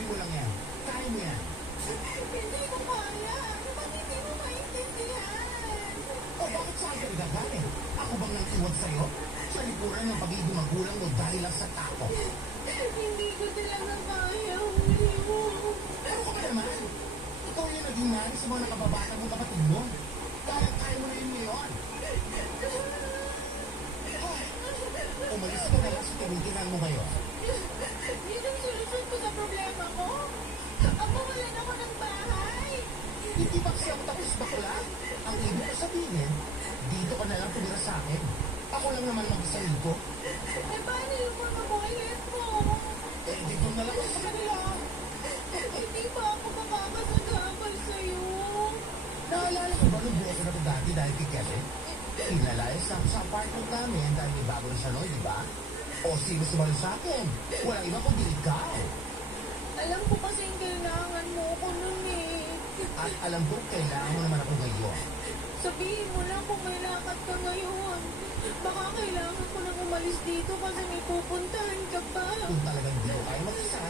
Sabi mo lang yan. Kaya mo yan. Hindi ko kaya. Ba't hindi mo maintindihan? O bakit saan ka nagagaling? Ako bang nang iwan sa'yo? Sa likuran ng pagiging magulang mo dahil lang sa tako. Hindi ko talaga kaya, Julio. Pero ka ba naman? Ikaw yung naging nanay sa mga nakababata mong kapatid mo. Kaya mo na yun ngayon. Umalis ka na lang sa tiniginan mo ngayon. Yun ang solusyon ko sa problema ko. Mawalan ako ng bahay. Hindi ba kasi ako tapos bakla? Ang ibig ko sabihin, dito ka na lang tumira sa akin. Ako lang naman mag-isang ko. Eh, paano yung mga boylet mo? Eh, dito na lang ako sa kanila. Hindi ba ako makakasagabal sa'yo? Naalala ko ba nung buhay ko na ito dati dahil kay Kevin? Pinalayas na ako sa apartment namin dahil may bago na siya noon, di ba? O sino sumalo sa akin? Walang iba kundi ikaw. Alam ko kasing kailangan mo ako nun eh. At alam ko, kailangan mo naman ako ngayon. Sabihin mo lang kung may lakad ka ngayon. Baka kailangan ko nang umalis dito kasi may pupuntahan ka pa. Kung talagang hindi ko kaya mag-isa,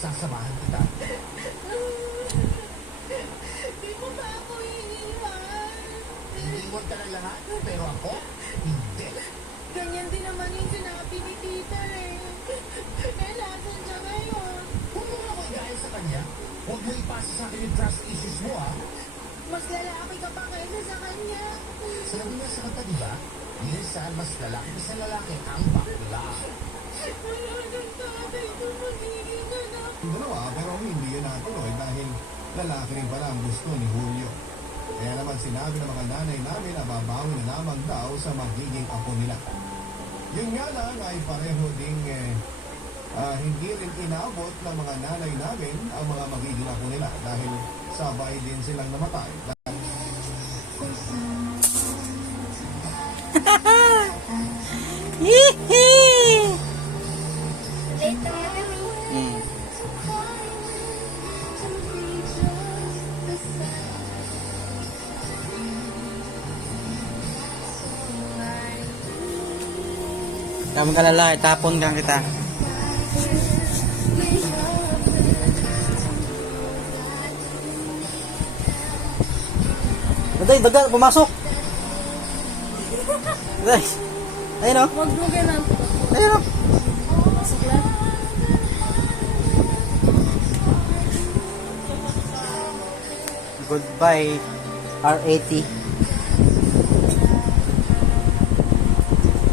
sasamahan kita. Di mo ba ako iniwan? Iniwan ka ng lahat, pero ako, hindi. Ganyan din naman yung sinabi ni Peter eh. Eh, nasan siya ngayon? Huwag mo ako igaya sa kanya. Huwag mo ipasa sa akin yung trust issues mo, ha? Mas lalaki ka pa kaysa sa kanya. Sinabi niya sa kanta, di ba? Minsan, mas lalaki sa lalaki ang bakla. Wala ng tatay ko magiging anak. Yung dalawa, pero hindi yun natuloy dahil lalaki rin pala ang gusto ni Julio. Kaya naman sinabi ng mga nanay namin na babawi na lamang daw sa magiging apo nila. Yun nga lang ay pareho ding hindi rin inabot ng mga nanay namin ang mga magiging apo nila dahil sabay din silang namatay. Kamu kalala, tapon kang kita. Daday, pumasok. Daday. Ayun o. Huwag mo ganun. Ayun o. Pasok lang. Goodbye, R80.